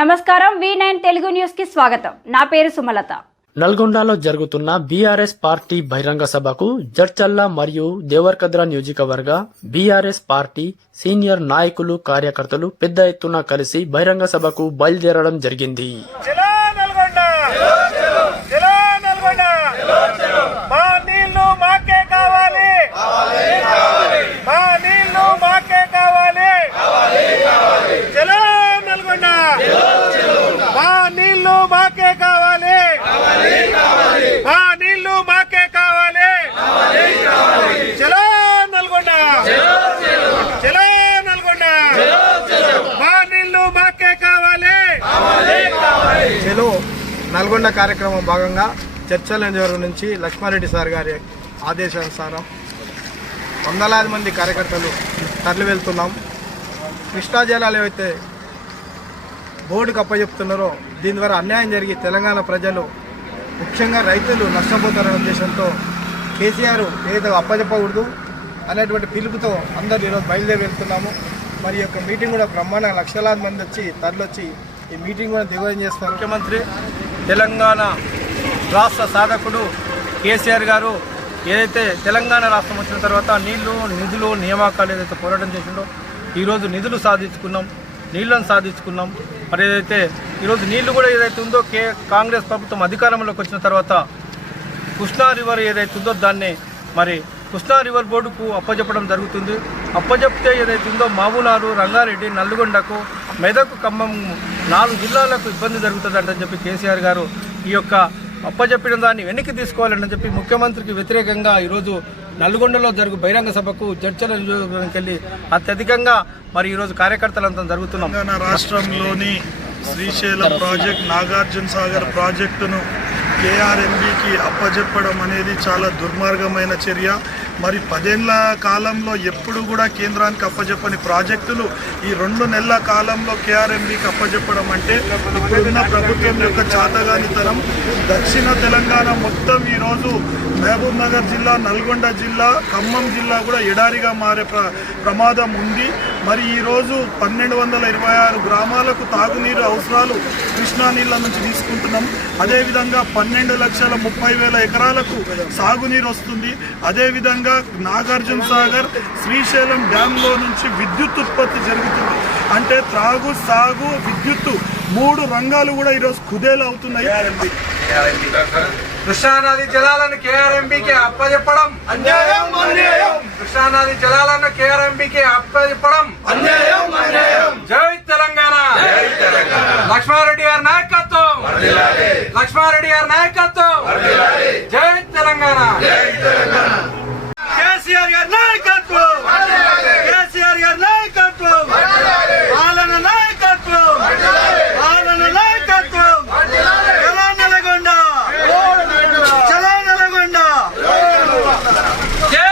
నమస్కారం V nine Telugu న్యూస్కి స్వాగతం. నా పేరు సుమలత. నల్గొండలో జరుగుతున్న బీఆర్ఎస్ పార్టీ బహిరంగ సభకు జడ్చల్ల మరియు దేవరకద్ర నియోజకవర్గ బీఆర్ఎస్ పార్టీ సీనియర్ నాయకులు కార్యకర్తలు పెద్ద ఎత్తున కలిసి బహిరంగ సభకు బయలుదేరడం జరిగింది జిలా నల్గొండ జిలా నల్గొండ మా నీళ్ళు మాకే కావాలి మా నీళ్ళు మాకే కావాలి జిలా నల్గొండ మా నీళ్ళు మాకే కావాలి మా నీళ్ళు మాకే కావాలి జిలా నల్గొండ జిలా నల్గొండ మా నీళ్ళు మాకే కావాలి చెలో నల్గొండ కార్యక్రమం భాగంగా చర్చల నుంచి లక్ష్మారెడ్డి సార్ గారి ఆదేశానుసారం వందలాది మంది కార్యకర్తలు తరలి వెళ్తున్నాం. కృష్ణా జలాలు ఏవైతే బోర్డుకు అప్పచెప్తున్నారో దీని ద్వారా అన్యాయం జరిగి తెలంగాణ ప్రజలు ముఖ్యంగా రైతులు నష్టపోతారనే ఉద్దేశంతో కేసీఆర్ ఏదో అప్పచెప్పకూడదు అనేటువంటి పిలుపుతో అందరు ఈరోజు బయలుదేరి వెళ్తున్నాము. మరి యొక్క మీటింగ్ కూడా బ్రహ్మాండంగా లక్షలాది మంది వచ్చి తరలివచ్చి ఈ మీటింగ్ కూడా దిగ్విజయం చేస్తారు. ముఖ్యమంత్రి తెలంగాణ రాష్ట్ర సాధకుడు కేసీఆర్ గారు ఏదైతే తెలంగాణ రాష్ట్రం వచ్చిన తర్వాత నీళ్ళు నిధులు నియామకాలు ఏదైతే పోరాటం చేసిండో ఈరోజు నిధులు సాధించుకున్నాం నీళ్ళను సాధించుకున్నాం. మరి ఏదైతే ఈరోజు నీళ్ళు కూడా ఏదైతే ఉందో కే కాంగ్రెస్ ప్రభుత్వం అధికారంలోకి వచ్చిన తర్వాత కృష్ణా రివర్ ఏదైతే ఉందో దాన్ని మరి కృష్ణా రివర్ బోర్డుకు అప్పజెప్పడం జరుగుతుంది. అప్పజెప్తే ఏదైతే ఉందో మామూనారు రంగారెడ్డి నల్గొండకు మెదక్ ఖమ్మం నాలుగు జిల్లాలకు ఇబ్బంది జరుగుతుందంటని చెప్పి కేసీఆర్ గారు ఈ యొక్క అప్పచెప్పిన దాన్ని వెనక్కి తీసుకోవాలని చెప్పి ముఖ్యమంత్రికి వ్యతిరేకంగా ఈరోజు నల్గొండలో జరుగు బహిరంగ సభకు చర్చల వెళ్ళి అత్యధికంగా మరి ఈరోజు కార్యకర్తలంతా జరుగుతున్నాం. రాష్ట్రంలోని శ్రీశైలం ప్రాజెక్ట్ నాగార్జున సాగర్ ప్రాజెక్టును కేఆర్ఎంబికి అప్పజెప్పడం అనేది చాలా దుర్మార్గమైన చర్య. మరి పదేళ్ళ కాలంలో ఎప్పుడు కూడా కేంద్రానికి అప్పజెప్పని ప్రాజెక్టులు ఈ రెండు నెలల కాలంలో కేఆర్ఎంబికి అప్పజెప్పడం అంటే ఇప్పుడున్న ప్రభుత్వం యొక్క చాతగానితనం. దక్షిణ తెలంగాణ మొత్తం ఈరోజు మహబూబ్ నగర్ జిల్లా నల్గొండ జిల్లా ఖమ్మం జిల్లా కూడా ఎడారిగా మారే ప్ర ప్రమాదం ఉంది. మరి ఈరోజు పన్నెండు వందల ఇరవై ఆరు గ్రామాలకు తాగునీరు అవసరాలు కృష్ణా నీళ్ళ నుంచి తీసుకుంటున్నాం. అదేవిధంగా పన్నెండు లక్షల ముప్పై వేల ఎకరాలకు సాగునీరు వస్తుంది. అదేవిధంగా నాగార్జున సాగర్ శ్రీశైలం డ్యాంలో నుంచి విద్యుత్ ఉత్పత్తి జరుగుతుంది. అంటే త్రాగు సాగు విద్యుత్తు మూడు రంగాలు కూడా ఈరోజు కుదేలు అవుతున్నాయి. కృష్ణానది జలాలను అన్యాయం అన్యాయం. కృష్ణానది జలాలను కేఆర్ఎంబికి అప్పచెప్పడం జై తెలంగాణ. లక్ష్మారెడ్డి గారి నాయకత్వం. లక్ష్మారెడ్డి గారి నాయకత్వం. జై తెలంగాణ. కేసీఆర్ గారి నాయకత్వం కేసీఆర్ గారి నాయకత్వం పాలన నాయకత్వం పాలన నాయకత్వం ఎలా నల్గొండ చలో నల్గొండ జై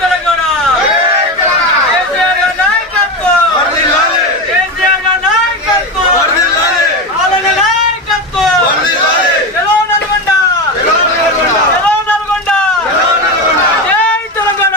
తెలంగాణ కేసీఆర్ గారి నాయకత్వం కేసీఆర్ గారి నాయకత్వం పాలన నాయకత్వం చలో నల్గొండ చలో నల్గొండ జై తెలంగాణ